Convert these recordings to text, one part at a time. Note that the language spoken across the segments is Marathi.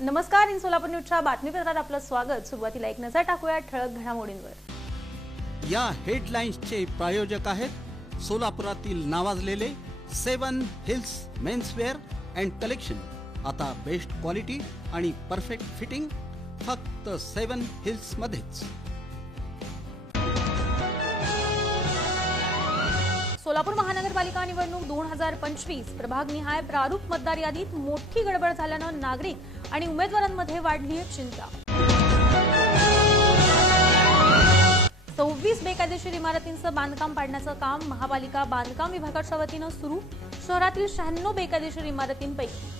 नमस्कार, इन सोलापूर न्यूजच्या बातमीपत्रात आपलं स्वागत। सुरुवातीला एक नजर टाकूया ठळक घडामोडींवर। या हेडलाईन्सचे प्रायोजक आहेत सोलापुरातील नावाजलेले 7 हिल्स मेन्सवेअर अँड कलेक्शन। आता बेस्ट क्वालिटी आणि परफेक्ट फिटिंग फक्त 7 हिल्स मध्येच। सोलापूर महानगरपालिका निवडणूक 2025 प्रभागनिहाय प्रारूप मतदार यादीत मोठी गडबड झाल्यानं नागरिक आणि उमेदवारांमध्ये वाढली आहे चिंता। 26 बेकायदेशीर इमारतींचं बांधकाम पाडण्याचं काम महापालिका बांधकाम विभागाच्या वतीनं सुरू। शहरातील 96 बेकायदेशीर इमारतींपैकी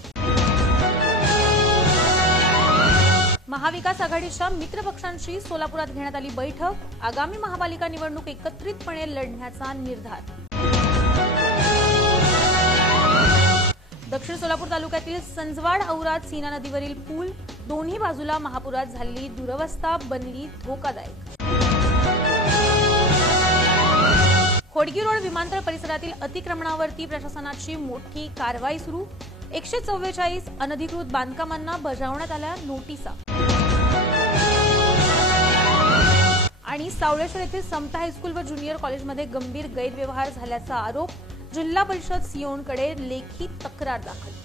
महाविकास आघाडीच्या मित्र पक्षांशी सोलापुरात घेण्यात आली बैठक। आगामी महापालिका निवडणूक एकत्रितपणे लढण्याचा निर्धार। दक्षिण सोलापूर तालुक्यातील संजवाड औराद सीना नदीवरील पूल दोन्ही बाजूला महापुरात झालेली दुरवस्था बनली धोकादायक। खोडगी रोड विमानतळ परिसरातील अतिक्रमणावरती प्रशासनाची मोठी कारवाई सुरू। 144 अनधिकृत बांधकामांना बजावण्यात आल्या नोटिसा। आणि सावळेश्वर येथील समता हायस्कूल व ज्युनियर कॉलेजमध्ये गंभीर गैरव्यवहार झाल्याचा आरोप। जिल्हा परिषद सीओंकडे लेखी तक्रार दाखल।